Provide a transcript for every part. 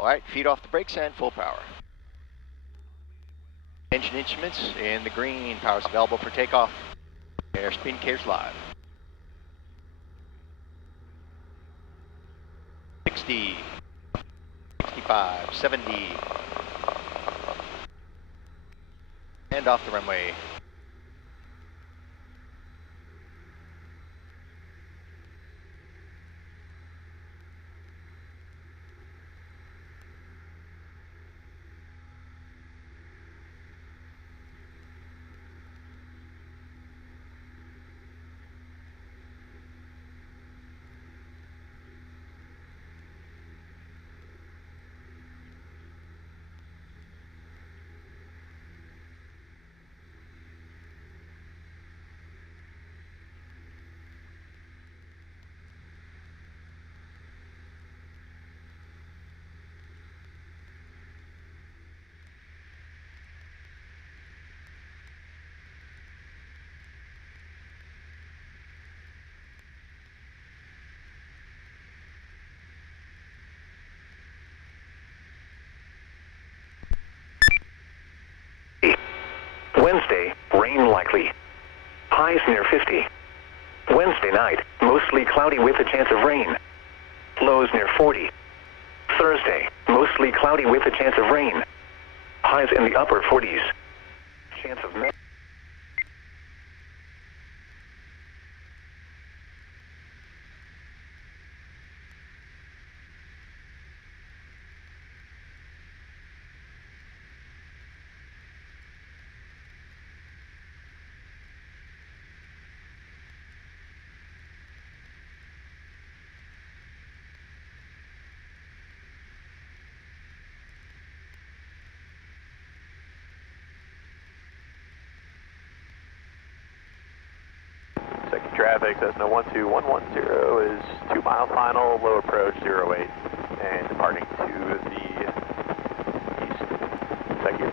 All right, feet off the brakes and full power. Engine instruments in the green, power's available for takeoff. Airspeed indicators live. 60, 65, 70. And off the runway. Wednesday, rain likely. Highs near 50. Wednesday night, mostly cloudy with a chance of rain. Lows near 40. Thursday, mostly cloudy with a chance of rain. Highs in the upper 40s. Chance of Second traffic, Cessna 12110 is 2 mile final, low approach 08, and departing to the east. Thank you.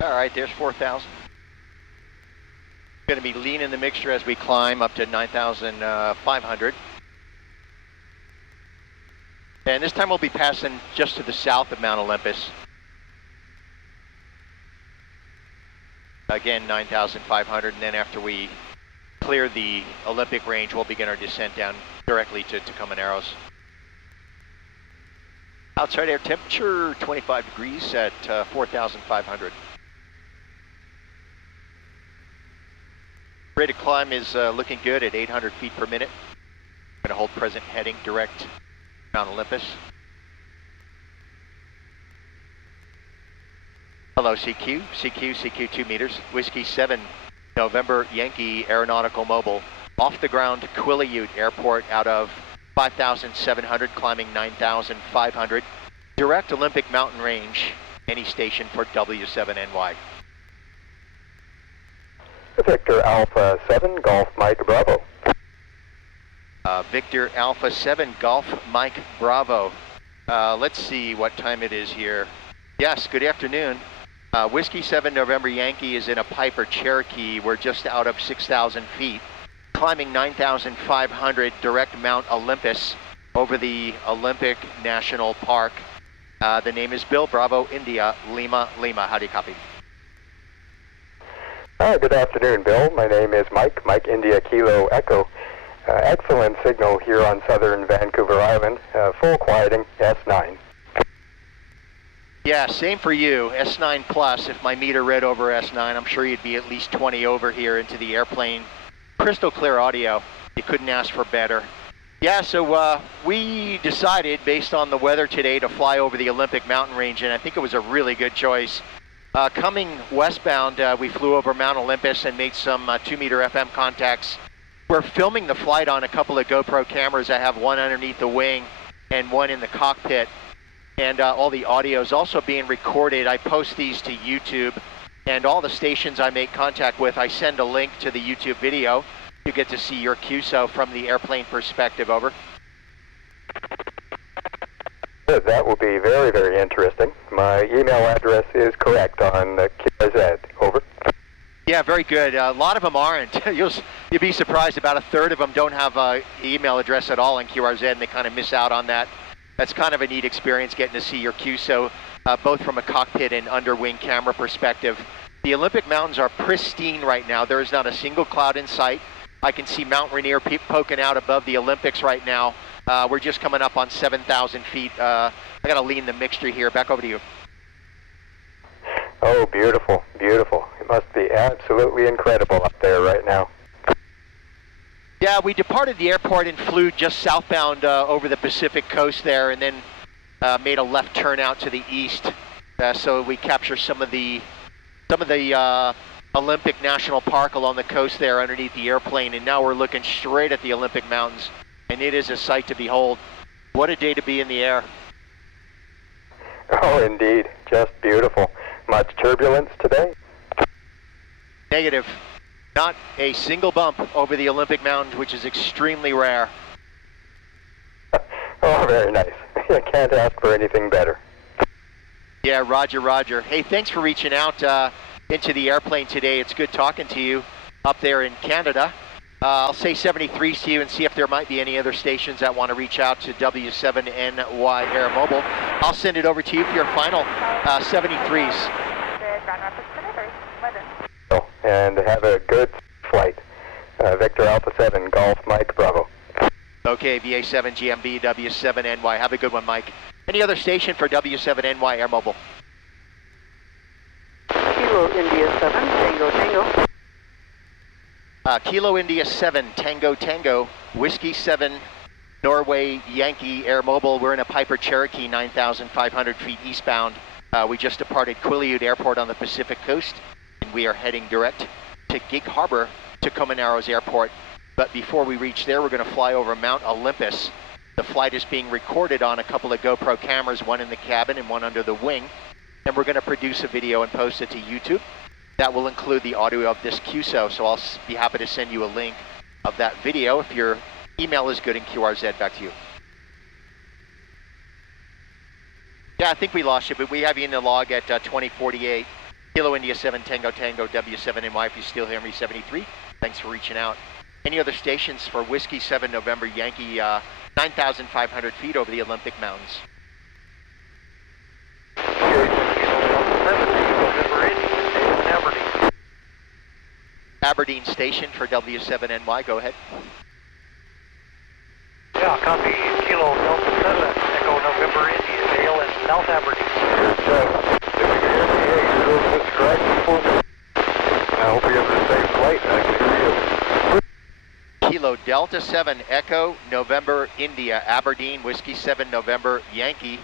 All right, there's 4,000. Going to be lean in the mixture as we climb up to 9,500. And this time we'll be passing just to the south of Mount Olympus. Again, 9,500, and then after we clear the Olympic range, we'll begin our descent down directly to Tacoma Narrows. Outside air temperature, 25 degrees at 4,500. Rate of climb is looking good at 800 feet per minute. Going to hold present heading direct Mount Olympus. Hello CQ, CQ 2 meters, Whiskey 7, November Yankee Aeronautical Mobile. Off the ground, Quillayute Airport out of 5,700, climbing 9,500. Direct Olympic mountain range, any station for W7NY. Victor Alpha 7, Golf Mike Bravo. Victor Alpha 7, Golf Mike Bravo. Let's see what time it is here. Yes, good afternoon. Whiskey 7 November Yankee is in a Piper Cherokee. We're just out of 6,000 feet. climbing 9,500 direct Mount Olympus over the Olympic National Park. The name is Bill, Bravo, India, Lima, Lima. How do you copy? Good afternoon, Bill. My name is Mike, Mike India Kilo Echo. Excellent signal here on southern Vancouver Island. Full quieting, S9. Yeah, same for you. S9 plus. If my meter read over S9, I'm sure you'd be at least 20 over here into the airplane. Crystal clear audio. You couldn't ask for better. Yeah, so we decided, based on the weather today, to fly over the Olympic mountain range, and I think it was a really good choice. Coming westbound, we flew over Mount Olympus and made some 2-meter FM contacts. We're filming the flight on a couple of GoPro cameras. I have one underneath the wing and one in the cockpit. And all the audio is also being recorded. I post these to YouTube, and all the stations I make contact with, I send a link to the YouTube video. You get to see your QSO from the airplane perspective. Over. Good. That will be very, very interesting. My email address is correct on QSZ. Over. Yeah, very good. A lot of them aren't. You'll be surprised. About a third of them don't have an email address at all in QRZ, and they kind of miss out on that. That's kind of a neat experience, getting to see your QSO, both from a cockpit and underwing camera perspective. The Olympic Mountains are pristine right now. There is not a single cloud in sight. I can see Mount Rainier poking out above the Olympics right now. We're just coming up on 7,000 feet. I got to lean the mixture here. Back over to you. Oh, beautiful, beautiful. It must be absolutely incredible up there right now. Yeah, we departed the airport and flew just southbound over the Pacific coast there, and then made a left turn out to the east, so we capture some of the Olympic National Park along the coast there underneath the airplane, and now we're looking straight at the Olympic Mountains, and it is a sight to behold. What a day to be in the air. Oh, indeed, just beautiful. Much turbulence today? Negative. Not a single bump over the Olympic Mountains, which is extremely rare. Oh, very nice. You can't ask for anything better. Yeah, roger, roger. Hey, thanks for reaching out into the airplane today. It's good talking to you up there in Canada. I'll say 73s to you and see if there might be any other stations that want to reach out to W7NY Air Mobile. I'll send it over to you for your final 73s. And have a good flight. Victor Alpha 7, Golf Mike Bravo. Okay, VA7 GMB W7NY. Have a good one, Mike. Any other station for W7NY Air Mobile? Kilo India 7, Tango Tango. Kilo India 7, Tango Tango, Whiskey 7, Norway Yankee Air Mobile. We're in a Piper Cherokee 9,500 feet eastbound. We just departed Quillayute Airport on the Pacific coast, and we are heading direct to Gig Harbor, Tacoma Narrows Airport. But before we reach there, we're going to fly over Mount Olympus. The flight is being recorded on a couple of GoPro cameras, one in the cabin and one under the wing. And we're going to produce a video and post it to YouTube. That will include the audio of this QSO, so I'll be happy to send you a link of that video if your email is good in QRZ. Back to you. Yeah, I think we lost you, but we have you in the log at 2048. Kilo India 7, Tango Tango, W7NY. If you still hear me, 73. Thanks for reaching out. Any other stations for Whiskey 7 November Yankee, 9,500 feet over the Olympic Mountains? Aberdeen Station for W7NY. Go ahead. Yeah, copy. Kilo Delta 7, Echo November India, Dale in South Aberdeen. I hope you have the same flight. I can hear you. Kilo Delta 7, Echo November India, Aberdeen, Whiskey 7 November Yankee.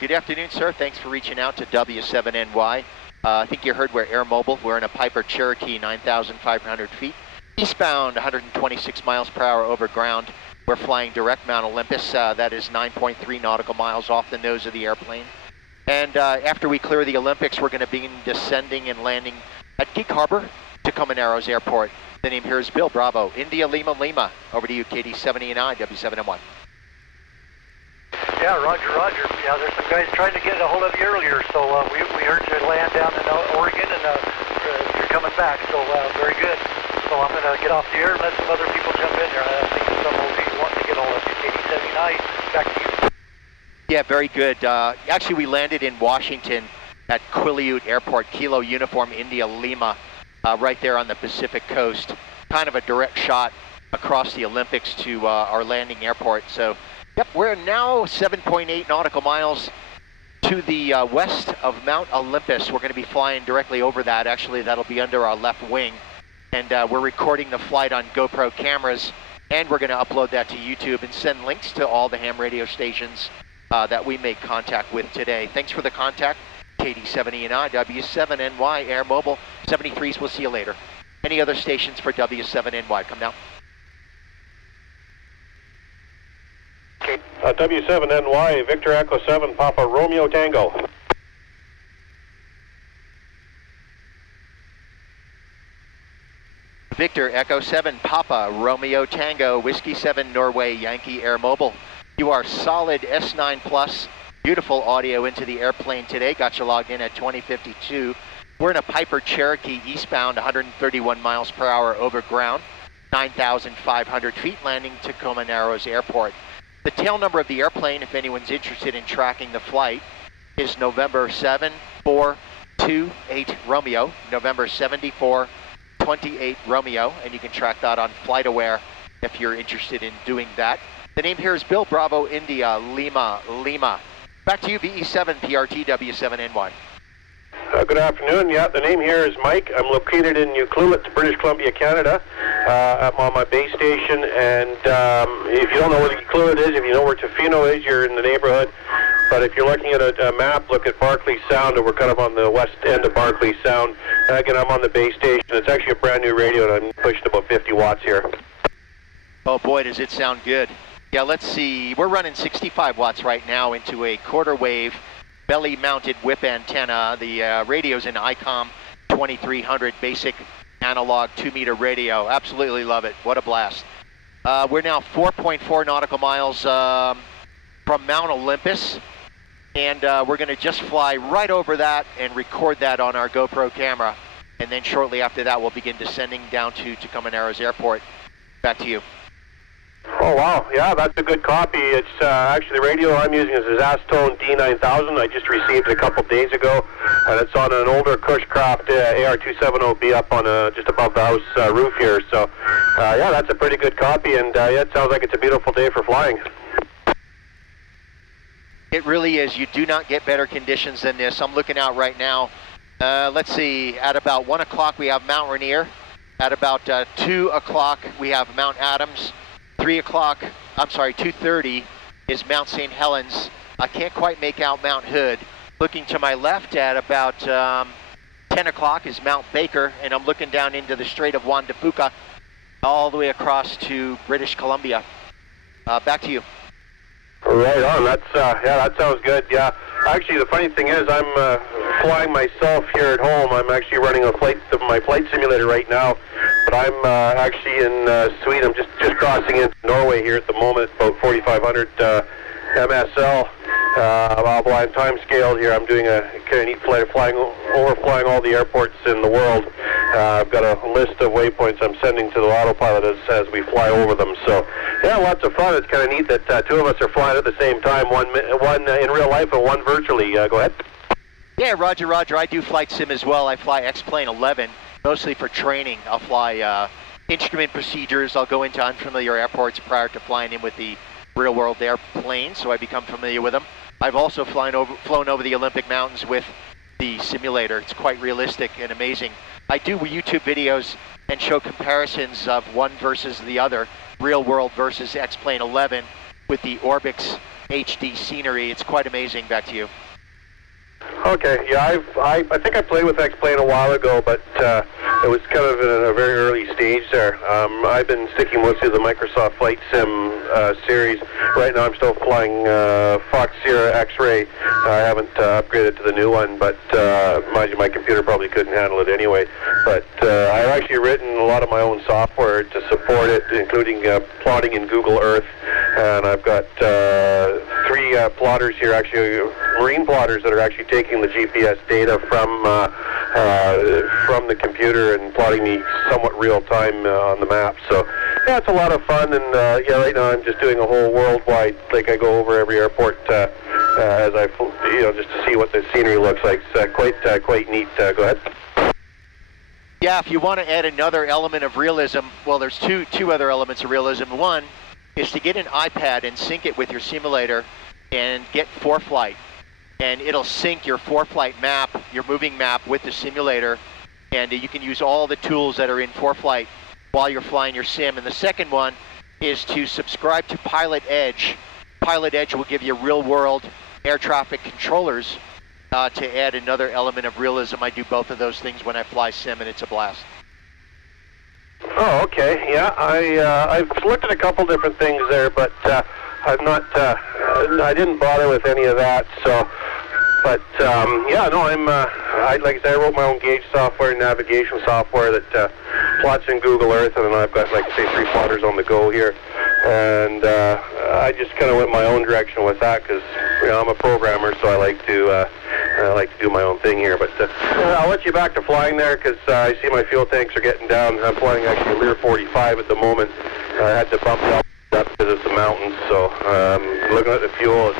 Good afternoon, sir. Thanks for reaching out to W7NY. I think you heard we're Air Mobile. We're in a Piper Cherokee, 9,500 feet. Eastbound, 126 miles per hour over ground. We're flying direct Mount Olympus. That is 9.3 nautical miles off the nose of the airplane. And after we clear the Olympics, we're going to begin descending and landing at Gig Harbor, Tacoma Narrows Airport. The name here is Bill, Bravo, India, Lima, Lima. Over to you, KD79, W7NY. Yeah, roger, roger. Yeah, there's some guys trying to get a hold of you earlier, so we heard you land down in Oregon, and you're coming back, so very good. So I'm going to get off the air and let some other people jump in there. I think some will be wanting to get on us. KT79, back to you. Yeah, very good. Actually, we landed in Washington at Quillayute Airport, Kilo Uniform India Lima, right there on the Pacific coast. Kind of a direct shot across the Olympics to our landing airport. So, yep, we're now 7.8 nautical miles to the west of Mount Olympus. We're going to be flying directly over that. Actually, that'll be under our left wing. And we're recording the flight on GoPro cameras, and we're going to upload that to YouTube and send links to all the ham radio stations that we make contact with today. Thanks for the contact, KD70 W7NY Air Mobile 73s. We'll see you later. Any other stations for W7NY? Come down. W7NY, Victor Echo 7, Papa Romeo Tango. Victor Echo 7, Papa Romeo Tango, Whiskey 7, Norway, Yankee Air Mobile. You are solid S9 Plus, beautiful audio into the airplane today. Got you logged in at 2052. We're in a Piper Cherokee eastbound, 131 miles per hour over ground, 9,500 feet, landing Tacoma Narrows Airport. The tail number of the airplane, if anyone's interested in tracking the flight, is November 7428 Romeo, November 7428 Romeo, and you can track that on FlightAware if you're interested in doing that. The name here is Bill Bravo India Lima Lima. Back to you, VE7 PRT W7NY. Good afternoon. Yeah, the name here is Mike. I'm located in Quillayute, British Columbia, Canada. I'm on my base station, and if you don't know where Quillayute is, if you know where Tofino is, you're in the neighborhood. But if you're looking at a map, look at Barclay Sound, and we're kind of on the west end of Barclay Sound. Again, I'm on the base station. It's actually a brand new radio, and I'm pushed about 50 watts here. Oh boy, does it sound good. Yeah, let's see. We're running 65 watts right now into a quarter wave belly-mounted whip antenna. The radio's in ICOM 2300 basic analog 2-meter radio. Absolutely love it. What a blast. We're now 4.4 nautical miles from Mount Olympus, and we're going to just fly right over that and record that on our GoPro camera. And then shortly after that, we'll begin descending down to Tacoma Narrows Airport. Back to you. Oh, wow. Yeah, that's a good copy. It's actually the radio I'm using is a Zastone D9000. I just received it a couple days ago, and it's on an older Cushcraft AR270B up on just above the house roof here. So, yeah, that's a pretty good copy, and yeah, it sounds like it's a beautiful day for flying. It really is. You do not get better conditions than this. I'm looking out right now. Let's see, at about 1 o'clock we have Mount Rainier. At about 2 o'clock we have Mount Adams. 2:30 is Mount St. Helens. I can't quite make out Mount Hood. Looking to my left at about 10 o'clock is Mount Baker, and I'm looking down into the Strait of Juan de Fuca all the way across to British Columbia. Back to you. Right on. That's yeah, that sounds good. Yeah. Actually, the funny thing is, I'm flying myself here at home. I'm actually running my flight simulator right now, but I'm actually in Sweden. I'm just crossing into Norway here at the moment, about 4,500 MSL. Well, I'm time scaled here. I'm doing a kind of neat flight, overflying all the airports in the world. I've got a list of waypoints I'm sending to the autopilot as we fly over them. So, yeah, lots of fun. It's kind of neat that two of us are flying at the same time, one in real life and one virtually. Go ahead. Yeah, Roger. I do flight sim as well. I fly X-Plane 11, mostly for training. I'll fly instrument procedures. I'll go into unfamiliar airports prior to flying in with the real-world airplane, so I become familiar with them. I've also flown over the Olympic Mountains with the simulator. It's quite realistic and amazing. I do YouTube videos and show comparisons of one versus the other, real world versus X-Plane 11 with the Orbix HD scenery. It's quite amazing. Back to you. Okay, yeah, I think I played with X-Plane a while ago, but it was kind of in a very early stage there. I've been sticking mostly to the Microsoft Flight Sim series. Right now I'm still flying Fox Sierra X-Ray. I haven't upgraded to the new one, but mind you, my computer probably couldn't handle it anyway. But I've actually written a lot of my own software to support it, including plotting in Google Earth. And I've got 3 plotters here, actually marine plotters that are actually taking the GPS data from from the computer and plotting me somewhat real time on the map. So yeah, it's a lot of fun, and yeah, right now I'm just doing a whole worldwide, like I go over every airport as I, just to see what the scenery looks like. It's quite neat. Go ahead. Yeah, if you want to add another element of realism, well, there's two other elements of realism. One is to get an iPad and sync it with your simulator and get ForeFlight. And it'll sync your ForeFlight map, your moving map, with the simulator. And you can use all the tools that are in ForeFlight while you're flying your sim. And the second one is to subscribe to Pilot Edge. Pilot Edge will give you real-world air traffic controllers to add another element of realism. I do both of those things when I fly sim, and it's a blast. Oh, okay. Yeah, I've looked at a couple different things there, but I've not. I didn't bother with any of that. So, but yeah, no, like I said, I wrote my own gauge software, navigation software that plots in Google Earth, and then I've got, like, say, 3 plotters on the go here, and I just kind of went my own direction with that because I'm a programmer, so I like to do my own thing here. But I'll let you back to flying there because I see my fuel tanks are getting down. I'm flying actually a Lear 45 at the moment. I had to bump it up because it's the mountains. So looking at the fuel, it's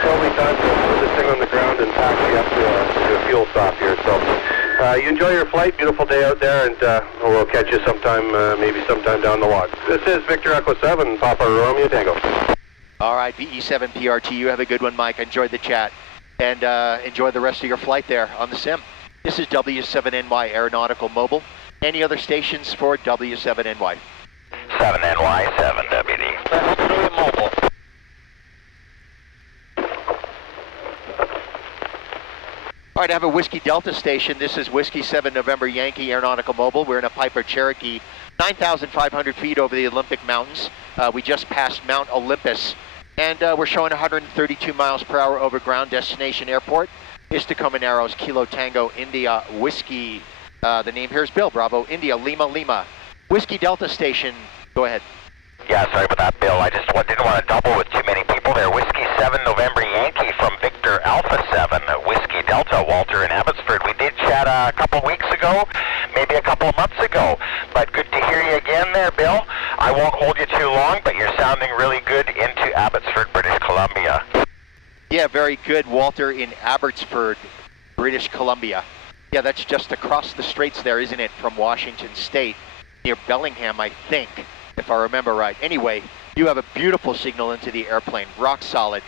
probably time to put this thing on the ground and taxi up to a fuel stop here. So you enjoy your flight. Beautiful day out there, and we'll catch you sometime, maybe sometime down the log. This is Victor Echo 7, Papa Romeo Tango. All right, VE7 PRT, you have a good one, Mike. I enjoyed the chat. And enjoy the rest of your flight there on the sim. This is W7NY Aeronautical Mobile. Any other stations for W7NY? 7NY, 7WD. Mobile. All right, I have a Whiskey Delta station. This is Whiskey 7 November Yankee Aeronautical Mobile. We're in a Piper Cherokee, 9,500 feet over the Olympic Mountains. We just passed Mount Olympus. And we're showing 132 miles per hour over ground. Destination airport is Tacoma Narrows, Kilo Tango, India, Whiskey. The name here is Bill, Bravo, India, Lima, Lima. Whiskey Delta Station, go ahead. Yeah, sorry about that, Bill. I just didn't want to double with too many people there. Whiskey 7 November Yankee from Victor Alpha 7, Whiskey Delta, Walter in Abbotsford. We did chat a couple weeks ago, maybe a couple of months ago, but good to hear you again there, Bill. I won't hold you too long, but you're sounding really good into Abbotsford, British Columbia. Yeah, very good, Walter, in Abbotsford, British Columbia. Yeah, that's just across the straits there, isn't it, from Washington State, near Bellingham, I think, if I remember right. Anyway, you have a beautiful signal into the airplane, rock solid.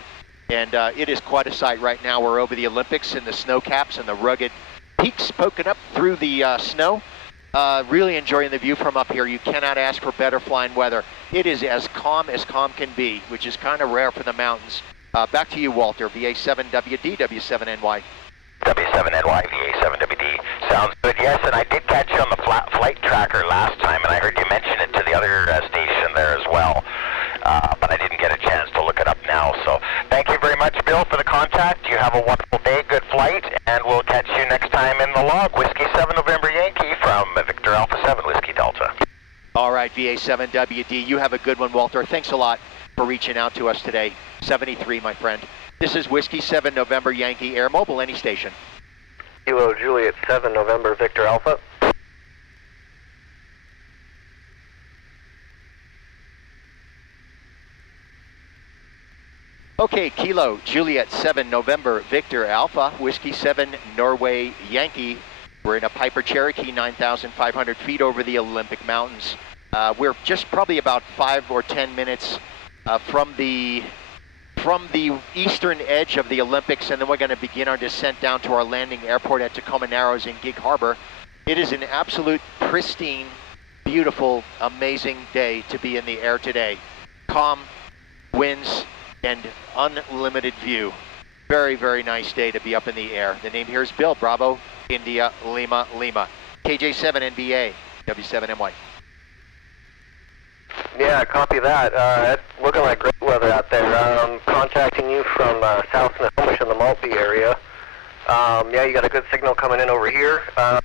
And it is quite a sight right now. We're over the Olympics and the snow caps and the rugged peaks poking up through the snow. Really enjoying the view from up here. You cannot ask for better flying weather. It is as calm can be, which is kind of rare for the mountains. Back to you, Walter, VA7WD, W7NY. W7NY, VA7WD. Sounds good, yes, and I did catch you on the flight tracker last time, and I heard you mention it to the other station there as well. But I didn't get a chance to look it up now. So thank you very much, Bill, for the contact. You have a wonderful day, good flight, and we'll catch you next time in the log. Whiskey 7 November Yankee from Victor Alpha 7, Whiskey Delta. All right, VA7WD, you have a good one, Walter. Thanks a lot for reaching out to us today. 73, my friend. This is Whiskey 7 November Yankee Air Mobile, any station. Kilo Juliet 7 November Victor Alpha. Okay, Kilo Juliet 7 November Victor Alpha, Whiskey 7 Norway Yankee. We're in a Piper Cherokee, 9,500 feet over the Olympic Mountains. We're just probably about 5 or 10 minutes from the eastern edge of the Olympics, and then we're going to begin our descent down to our landing airport at Tacoma Narrows in Gig Harbor. It is an absolute pristine, beautiful, amazing day to be in the air today. Calm, winds, and unlimited view. Very, very nice day to be up in the air. The name here is Bill, Bravo, India, Lima, Lima. KJ7 NBA, W7NY. Yeah, copy that. It's looking like great weather out there. I'm contacting you from South Snohomish in the Maltby area. Yeah, you got a good signal coming in over here.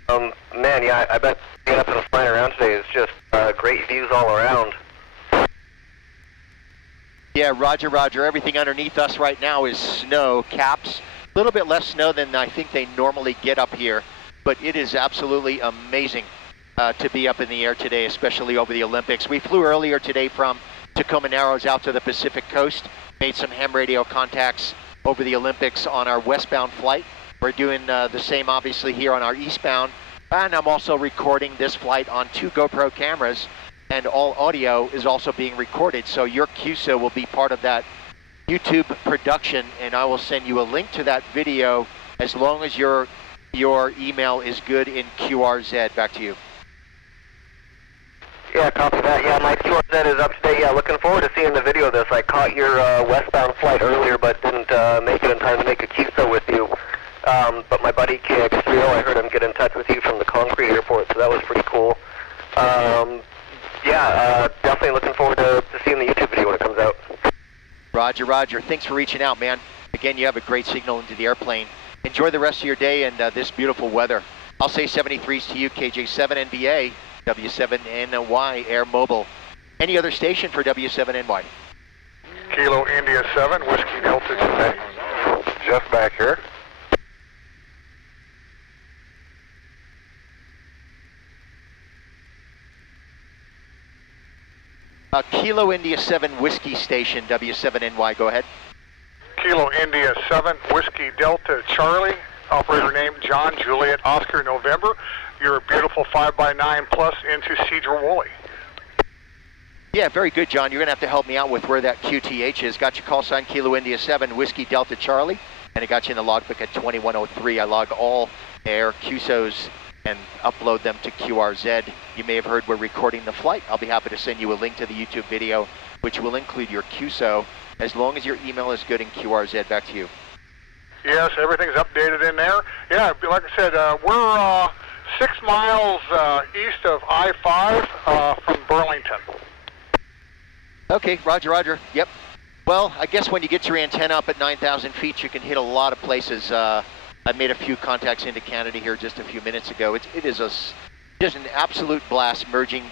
Man, yeah, I bet being up and flying around today is just great views all around. Yeah, roger, roger. Everything underneath us right now is snow caps. A little bit less snow than I think they normally get up here. but it is absolutely amazing to be up in the air today, especially over the Olympics. We flew earlier today from Tacoma Narrows out to the Pacific coast, made some ham radio contacts over the Olympics on our westbound flight. We're doing the same obviously here on our eastbound, and I'm also recording this flight on 2 GoPro cameras, and all audio is also being recorded, so your QSO will be part of that YouTube production, and I will send you a link to that video as long as your email is good in QRZ. Back to you. Yeah, copy that. Yeah, my QRZ is up to date. Yeah, looking forward to seeing the video of this. I caught your westbound flight earlier, but didn't make it in time to make a QSO with you. But my buddy KX30, I heard him get in touch with you from the Quillayute Airport, so that was pretty cool. Yeah, definitely looking forward to seeing the YouTube video when it comes out. Roger, Roger. Thanks for reaching out, man. Again, you have a great signal into the airplane. Enjoy the rest of your day and this beautiful weather. I'll say 73s to you, KJ7NBA, W7NY Air Mobile. Any other station for W7NY? Kilo India 7, Whiskey Delta Quebec. Jeff back here. Kilo India 7 Whiskey Station, W7NY, go ahead. Kilo India 7, Whiskey Delta Charlie, operator name John Juliet Oscar November. You're a beautiful 5x9 plus into Cedar Woolley. Yeah, very good, John. You're going to have to help me out with where that QTH is. Got your call sign Kilo India 7, Whiskey Delta Charlie, and it got you in the logbook at 2103. I log all air QSOs and upload them to QRZ. You may have heard we're recording the flight. I'll be happy to send you a link to the YouTube video, which will include your QSO, as long as your email is good in QRZ. Back to you. Yes, everything's updated in there. Yeah, like I said, we're 6 miles east of I-5 from Burlington. Okay, roger, roger. Yep. Well, I guess when you get your antenna up at 9,000 feet, you can hit a lot of places. I made a few contacts into Canada here just a few minutes ago. It is just an absolute blast merging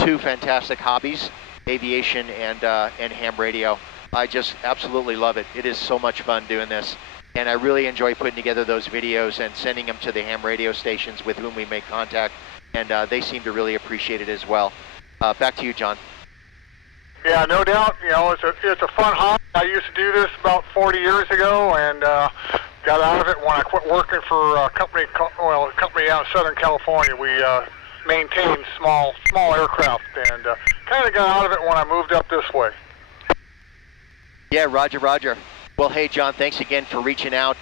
2 fantastic hobbies, aviation and ham radio. I just absolutely love it. It is so much fun doing this. And I really enjoy putting together those videos and sending them to the ham radio stations with whom we make contact. And they seem to really appreciate it as well. Back to you, John. Yeah, no doubt. You know, it's a fun hobby. I used to do this about 40 years ago, and got out of it when I quit working for a company out in Southern California. We maintained small aircraft, and kind of got out of it when I moved up this way. Yeah, roger, roger. Well, hey, John, thanks again for reaching out.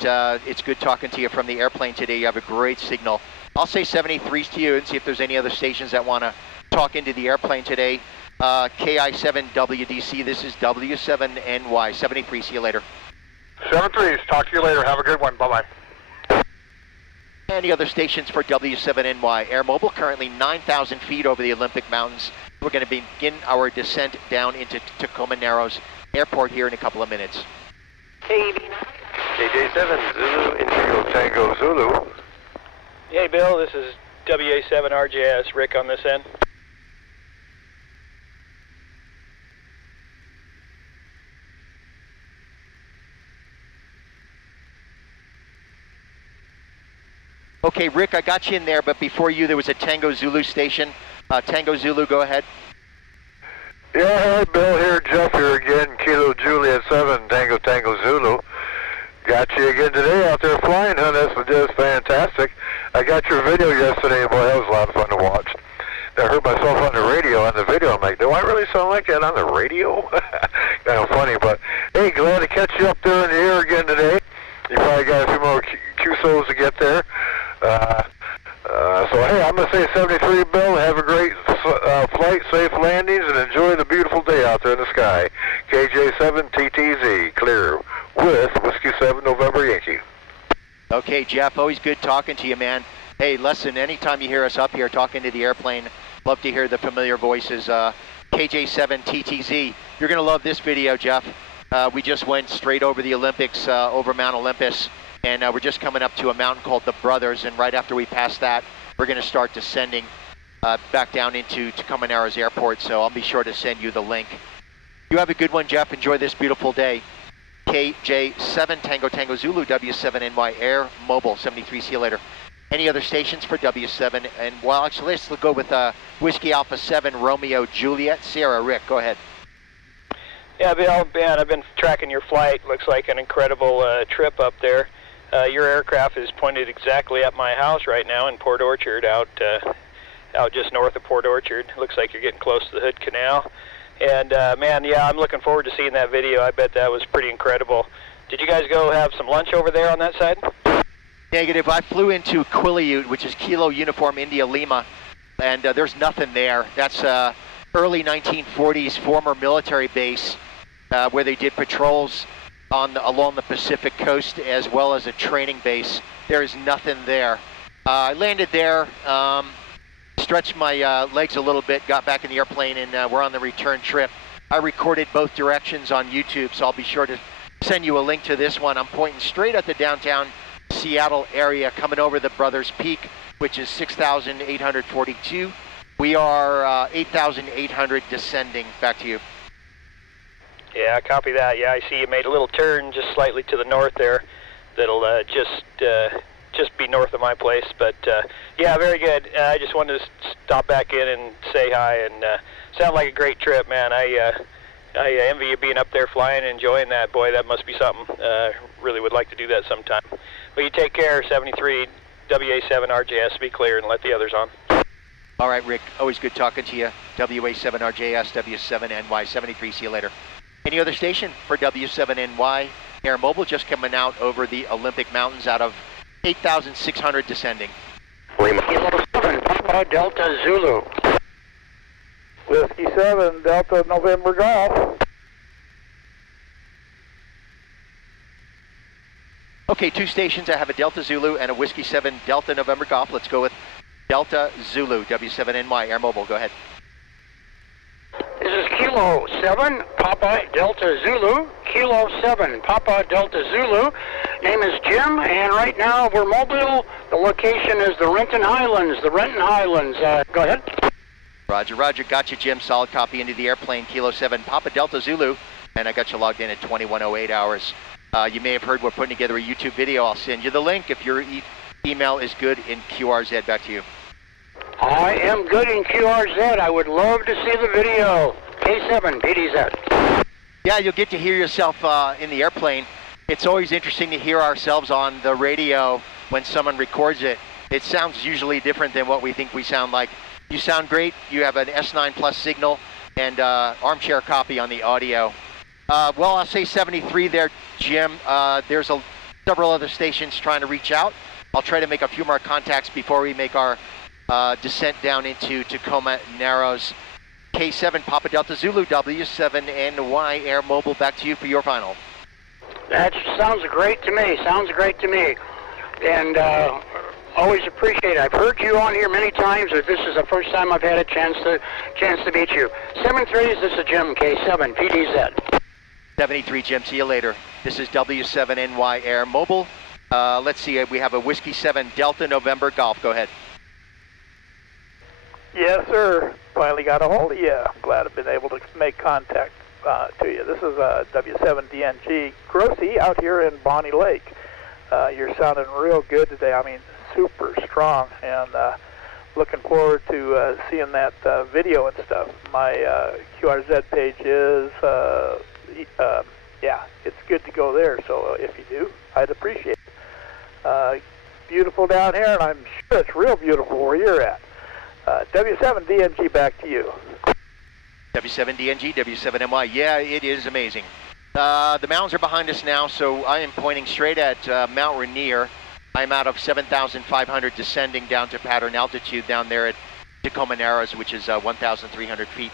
It's good talking to you from the airplane today. You have a great signal. I'll say 73s to you and see if there's any other stations that want to talk into the airplane today. KI7WDC, this is W7NY. 73, see you later. 73s, talk to you later. Have a good one. Bye-bye. Any other stations for W7NY Air Mobile? Currently 9,000 feet over the Olympic Mountains. We're going to begin our descent down into Tacoma Narrows Airport here in a couple of minutes. KJ7 Zulu Indigo Tango Zulu. Hey Bill, this is WA7 RJS, Rick on this end. Okay, Rick, I got you in there, but before you, there was a Tango Zulu station. Tango Zulu, go ahead. Yeah, hi, Bill here, Jeff here again, Kilo Juliet 7, Tango Tango Zulu. Got you again today out there flying, huh? This was just fantastic. I got your video yesterday, boy, that was a lot of fun to watch. I heard myself on the radio, on the video, I'm like, do I really sound like that on the radio? Kind of funny, but hey, glad to catch you up there in the air again today. You probably got a few more QSOs to get there. So hey, I'm going to say 73, Bill. Have a great flight, safe landings, and enjoy the beautiful day out there in the sky. KJ7 TTZ, clear with Whiskey 7 November Yankee. Okay, Jeff, always good talking to you, man. Hey, listen, anytime you hear us up here talking to the airplane, love to hear the familiar voices. KJ7 TTZ, you're going to love this video, Jeff. We just went straight over the Olympics, over Mount Olympus, and we're just coming up to a mountain called the Brothers, and right after we pass that, we're going to start descending back down into Tacoma Narrows Airport, so I'll be sure to send you the link. You have a good one, Jeff. Enjoy this beautiful day. KJ7 Tango Tango Zulu, W7NY Air Mobile, 73. See you later. Any other stations for W7? And well, actually, let's go with Whiskey Alpha 7 Romeo Juliet Sierra. Rick, go ahead. Yeah, Bill, man, I've been tracking your flight. Looks like an incredible trip up there. Your aircraft is pointed exactly at my house right now in Port Orchard, out just north of Port Orchard. Looks like you're getting close to the Hood Canal. And man, yeah, I'm looking forward to seeing that video. I bet that was pretty incredible. Did you guys go have some lunch over there on that side? Negative. I flew into Quillayute, which is Kilo Uniform India Lima, and there's nothing there. That's early 1940s former military base where they did patrols along the Pacific coast, as well as a training base. There is nothing there. I landed there, stretched my legs a little bit, got back in the airplane, and we're on the return trip. I recorded both directions on YouTube, so I'll be sure to send you a link to this one. I'm pointing straight at the downtown Seattle area, coming over the Brothers Peak, which is 6,842. We are 8,800 descending. Back to you. Yeah, copy that. Yeah, I see you made a little turn just slightly to the north there. That'll just be north of my place. But yeah, very good. I just wanted to stop back in and say hi, and sound like a great trip, man. I envy you being up there flying and enjoying that. Boy, that must be something. Really would like to do that sometime. Well, you take care, 73 WA7 RJS. Be clear and let the others on. All right, Rick. Always good talking to you. WA7 RJS, W7NY 73. See you later. Any other station for W7NY Air Mobile, just coming out over the Olympic Mountains out of 8,600 descending. Kilo 7, Papa Delta Zulu. Whiskey 7, Delta November Golf. Okay, two stations. I have a Delta Zulu and a Whiskey 7 Delta November Golf. Let's go with Delta Zulu, W7NY Air Mobile. Go ahead. This is Kilo 7, Papa Delta Zulu. Kilo 7, Papa Delta Zulu. Name is Jim, and right now we're mobile. The location is the Renton Highlands. Go ahead. Roger, roger. Got you, Jim. Solid copy into the airplane. Kilo 7, Papa Delta Zulu. And I got you logged in at 2108 hours. You may have heard we're putting together a YouTube video. I'll send you the link if your email is good in QRZ. Back to you. I am good in QRZ. I would love to see the video. K7, PDZ. Yeah, you'll get to hear yourself in the airplane. It's always interesting to hear ourselves on the radio when someone records it. It sounds usually different than what we think we sound like. You sound great. You have an S9 Plus signal and armchair copy on the audio. Well, I'll say 73 there, Jim. There's several other stations trying to reach out. I'll try to make a few more contacts before we make our descent down into Tacoma Narrows. K7 Papa Delta Zulu, W7NY Air Mobile. Back to you for your final. That sounds great to me. And always appreciate it. I've heard you on here many times, but this is the first time I've had a chance to meet you. 73, this is Jim, K7, PDZ. 73, Jim. See you later. This is W7NY Air Mobile. Let's see. We have a Whiskey 7 Delta November Golf. Go ahead. Yes, sir. Finally got a hold of you. I'm glad I've been able to make contact to you. This is W7DNG Grossi out here in Bonnie Lake. You're sounding real good today. I mean, super strong, and looking forward to seeing that video and stuff. My QRZ page is, yeah, it's good to go there. So if you do, I'd appreciate it. Beautiful down here, and I'm sure it's real beautiful where you're at. W7DNG, back to you. W7DNG, W7NY. Yeah, it is amazing. The mountains are behind us now, so I am pointing straight at Mount Rainier. I'm out of 7,500 descending down to pattern altitude down there at Tacoma Narrows, which is 1,300 feet.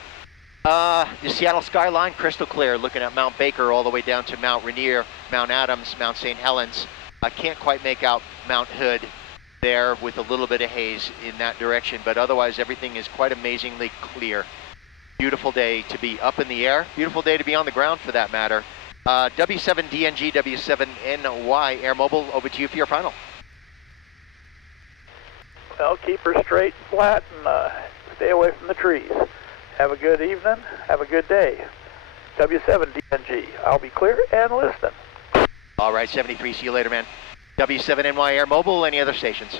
The Seattle skyline, crystal clear, looking at Mount Baker all the way down to Mount Rainier, Mount Adams, Mount St. Helens. I can't quite make out Mount Hood there with a little bit of haze in that direction, but otherwise everything is quite amazingly clear. Beautiful day to be up in the air. Beautiful day to be on the ground, for that matter. W7DNG, W7NY Air Mobile, over to you for your final. Well, keep her straight and flat and stay away from the trees. Have a good evening. Have a good day. W7DNG. I'll be clear and listening. All right, 73. See you later, man. W7NY Air Mobile. Any other stations?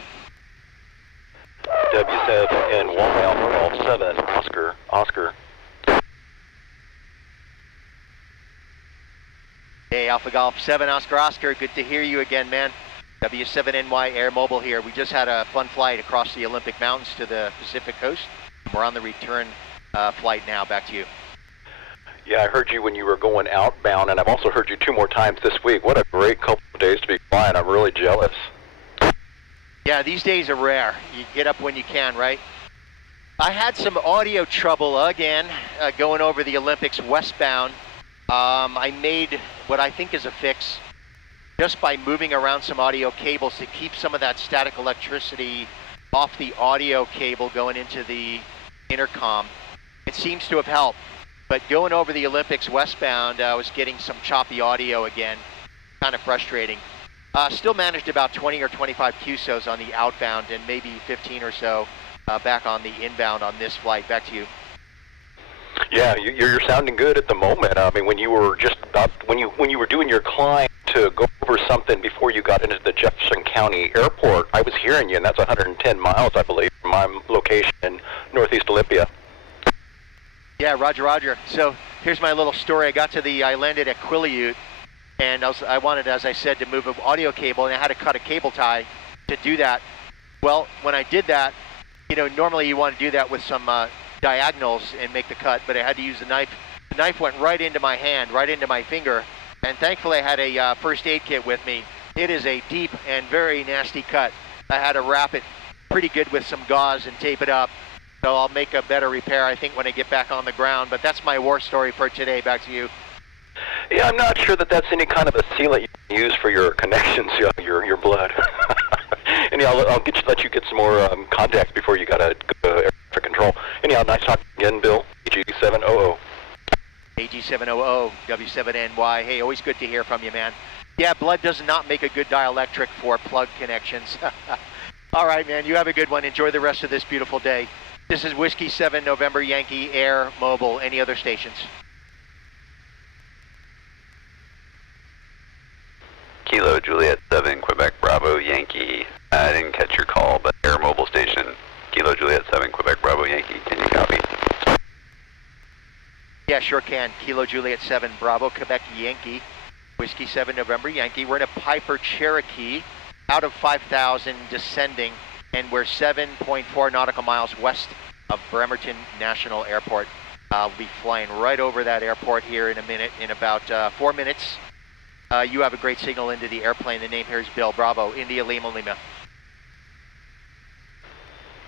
W7NY Alpha Golf 7, Oscar. Hey, Alpha Golf 7, Oscar, good to hear you again, man. W7NY Air Mobile here. We just had a fun flight across the Olympic Mountains to the Pacific Coast. We're on the return flight now. Back to you. Yeah, I heard you when you were going outbound, and I've also heard you 2 more times this week. What a great couple of days to be flying. I'm really jealous. Yeah, these days are rare. You get up when you can, right? I had some audio trouble again going over the Olympics westbound. I made what I think is a fix just by moving around some audio cables to keep some of that static electricity off the audio cable going into the intercom. It seems to have helped, but going over the Olympics westbound, I was getting some choppy audio again, kind of frustrating. Still managed about 20 or 25 QSOs on the outbound and maybe 15 or so back on the inbound on this flight. Back to you. Yeah, you're sounding good at the moment. I mean, when you were just about when you were doing your climb to go over something before you got into the Jefferson County Airport, I was hearing you, and that's 110 miles, I believe, from my location in Northeast Olympia. Yeah, Roger. So here's my little story. I landed at Quillayute, and I wanted, as I said, to move an audio cable, and I had to cut a cable tie to do that. Well, when I did that, normally you want to do that with some diagonals and make the cut, but I had to use the knife. The knife went right into my hand, right into my finger, and thankfully I had a first aid kit with me. It is a deep and very nasty cut. I had to wrap it pretty good with some gauze and tape it up, so I'll make a better repair, I think, when I get back on the ground. But that's my war story for today. Back to you. Yeah, I'm not sure that that's any kind of a sealant you can use for your connections, your blood. Anyhow, I'll let you get some more contacts before you got to go air traffic control. Anyhow, nice talking again, Bill. AG700. AG700, W7NY. Hey, always good to hear from you, man. Yeah, blood does not make a good dielectric for plug connections. All right, man, you have a good one. Enjoy the rest of this beautiful day. This is Whiskey 7 November Yankee Air Mobile. Any other stations? Kilo Juliet 7, Quebec Bravo Yankee. I didn't catch your call, but Air Mobile Station. Kilo Juliet 7, Quebec Bravo Yankee. Can you copy? Yeah, sure can. Kilo Juliet 7, Bravo, Quebec Yankee. Whiskey 7 November Yankee. We're in a Piper Cherokee out of 5,000 descending, and we're 7.4 nautical miles west of Bremerton National Airport. I'll be flying right over that airport here in a minute, in about 4 minutes. You have a great signal into the airplane. The name here is Bill. Bravo, India Lima Lima.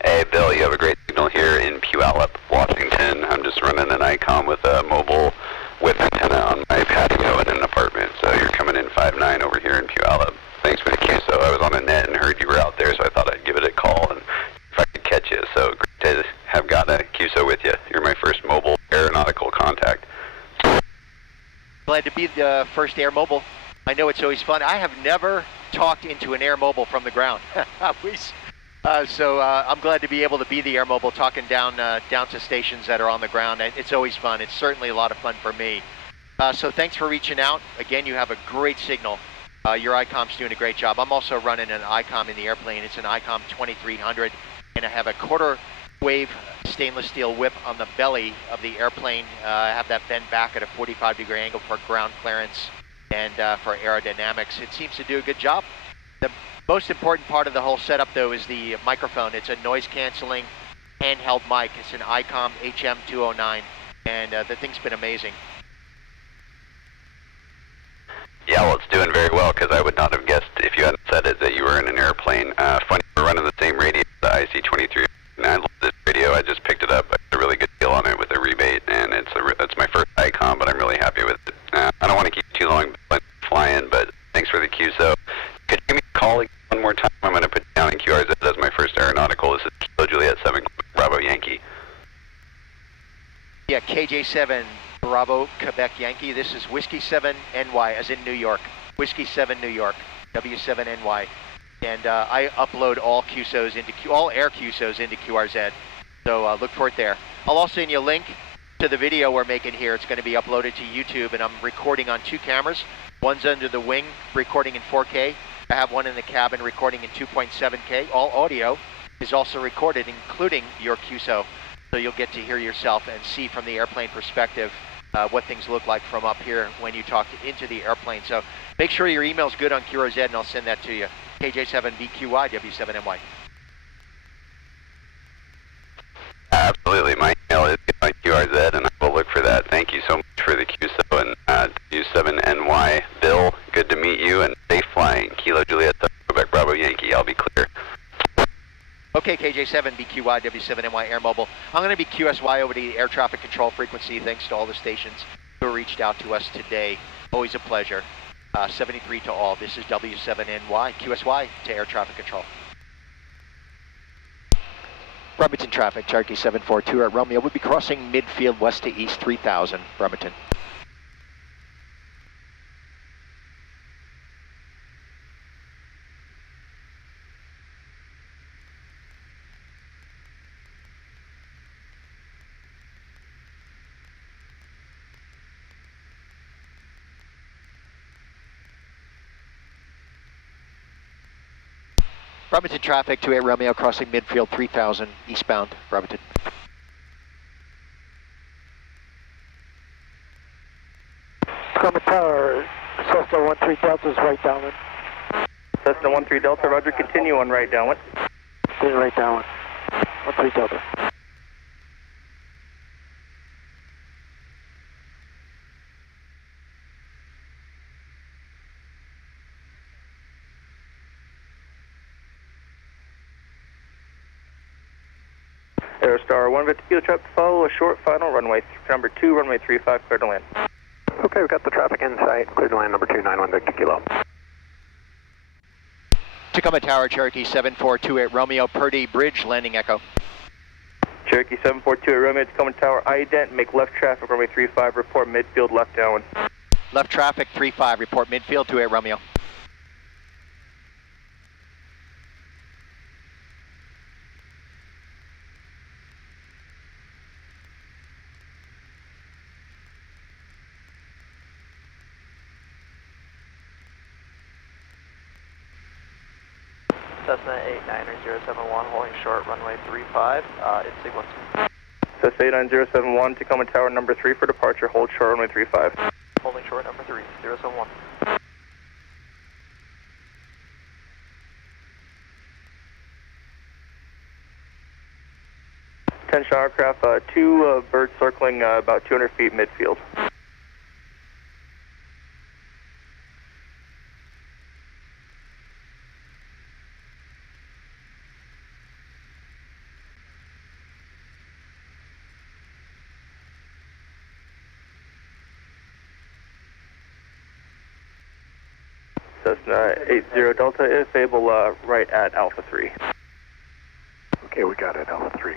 Hey, Bill, you have a great signal here in Puyallup, Washington. I'm just running an ICOM with a mobile whip antenna on my patio in an apartment. So you're coming in 5'9" over here in Puyallup. Thanks for the QSO. I was on the net and heard you were out there, so I thought I'd give it a call and if I could catch you. So great to have got a QSO with you. You're my first mobile aeronautical contact. Glad to be the first air mobile. I know it's always fun. I have never talked into an air mobile from the ground. So I'm glad to be able to be the air mobile talking down to stations that are on the ground. It's always fun. It's certainly a lot of fun for me. So thanks for reaching out. Again, you have a great signal. Your ICOM's doing a great job. I'm also running an ICOM in the airplane. It's an ICOM 2300, and I have a quarter wave stainless steel whip on the belly of the airplane. I have that bent back at a 45-degree angle for ground clearance and for aerodynamics. It seems to do a good job. The most important part of the whole setup, though, is the microphone. It's a noise-canceling handheld mic. It's an ICOM HM209, and the thing's been amazing. Yeah, well, it's doing very well because I would not have guessed if you hadn't said it that you were in an airplane. Funny, we're running the same radio, the IC23. And I love this radio. I just picked it up. I got a really good deal on it with a rebate, and it's my first ICOM, but I'm really happy with it. I don't want to keep you too long flying, but thanks for the QSO. Could you give me a call one more time? I'm going to put you down in QRZ as my first aeronautical. This is Kilo Juliet 7, Bravo Yankee. Yeah, KJ7, Bravo, Quebec Yankee. This is Whiskey 7 NY, as in New York. Whiskey 7 New York, W7NY. And I upload all QSOs into all air QSOs into QRZ. So look for it there. I'll also send you a link to the video we're making here. It's going to be uploaded to YouTube, and I'm recording on 2 cameras. One's under the wing, recording in 4K. I have one in the cabin recording in 2.7K, all audio. is also recorded, including your QSO. So you'll get to hear yourself and see from the airplane perspective what things look like from up here when you talk into the airplane. So make sure your email's good on QRZ and I'll send that to you. KJ7BQY W7NY. Absolutely. My email is on QRZ and I will look for that. Thank you so much for the QSO and W7NY. Bill, good to meet you and safe flying. Kilo Juliet, Quebec Bravo Yankee. I'll be clear. Okay, KJ7BQY W7NY Air Mobile. I'm going to be QSY over the air traffic control frequency. Thanks to all the stations who reached out to us today. Always a pleasure. 73 to all. This is W7NY, QSY to air traffic control. Bremerton traffic, Cherokee 742 at Romeo. We'll be crossing midfield west to east 3000, Bremerton. Bremerton traffic, 28 Romeo, crossing midfield 3000, eastbound, Bremerton. Tacoma Tower, Cessna 13 Delta is right downwind. Cessna 13 Delta, roger, continue on right downwind. Stay right downwind. 13 Delta. Aerostar 150 kilo trap to follow, a short final, runway number 2, runway 35, clear to land. Okay, we've got the traffic in sight. Clear to land number 291 Victor Kilo. Tacoma Tower, Cherokee 7428 Romeo, Purdy Bridge, landing echo. Cherokee 742 Romeo, Tacoma Tower, ident, make left traffic, runway 35, report midfield left downwind. Left traffic 35, report midfield 28 Romeo. Cessna 89071 holding short runway 35, it's signal 2. Cessna 89071, Tacoma Tower number 3 for departure, hold short runway 35. Holding short number 3, 071. 10 shot aircraft, 2 birds circling about 200 feet midfield. Cessna 80 Delta is able right at Alpha 3. Okay, we got it, Alpha 3.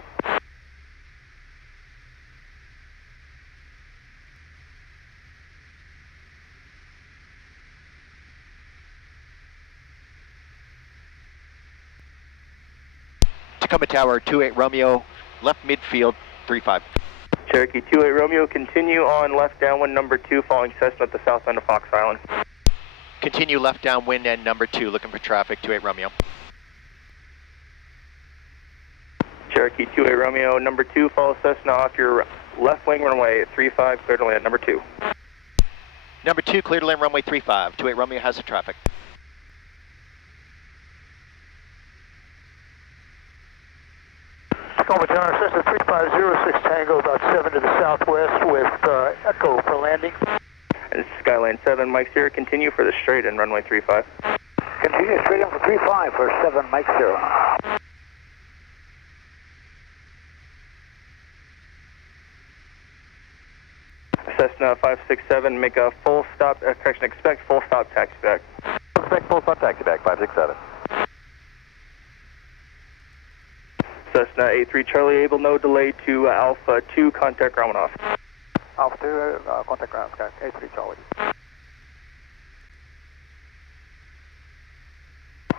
Tacoma Tower, 28 Romeo, left midfield, 35. Cherokee 28 Romeo, continue on left downwind number 2, following Cessna at the south end of Fox Island. Continue left downwind end number 2, looking for traffic, 28 Romeo. Cherokee 28 Romeo, number 2, follow Cessna off your left wing runway 35, clear to land, number 2. Number 2, clear to land runway 35, 28 Romeo has the traffic. Tacoma Tower, Cessna 3506 Tango, about 7 to the southwest with Echo for landing. And this is Skyline 7, Mike 0, continue for the straight in runway 35. Continue straight in for 35 for 7 Mike 0. Cessna 567, make a full stop, correction, expect full stop taxi back. Expect full stop taxi back, 567. Cessna 83 Charlie, able no delay to Alpha 2, contact ground off. Alpha 2, contact ground, Sky 83 Charlie.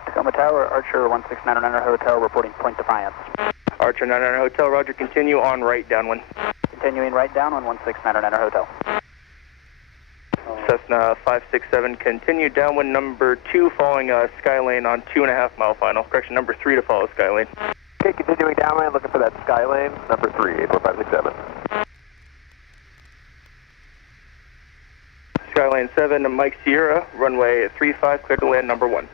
Tacoma Tower, Archer 1699 Hotel, reporting point defiance. Archer 99 Hotel, roger, continue on right downwind. Continuing right down on 1699 Hotel. Cessna 567, continue downwind number 2, following Skylane on 2.5 mile final. Correction, number 3 to follow Skylane. Okay, continuing downwind, looking for that Skylane, number 3, 84567. Skylane 7, Mike Sierra, runway 35, clear to land number 1.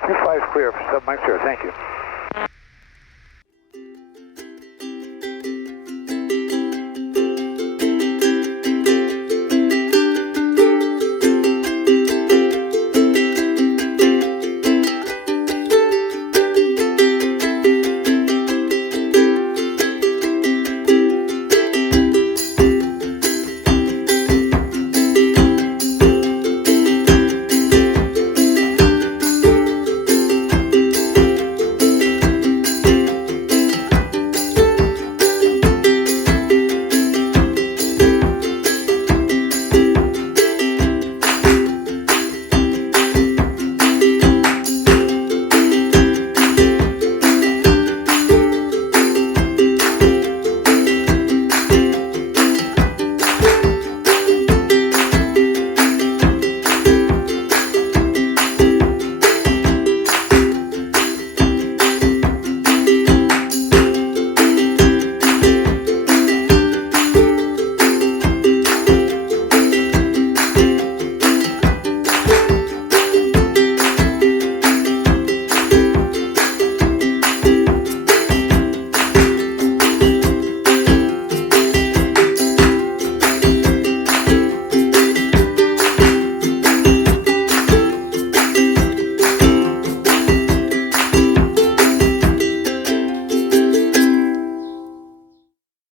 35 clear for Mike Sierra, thank you.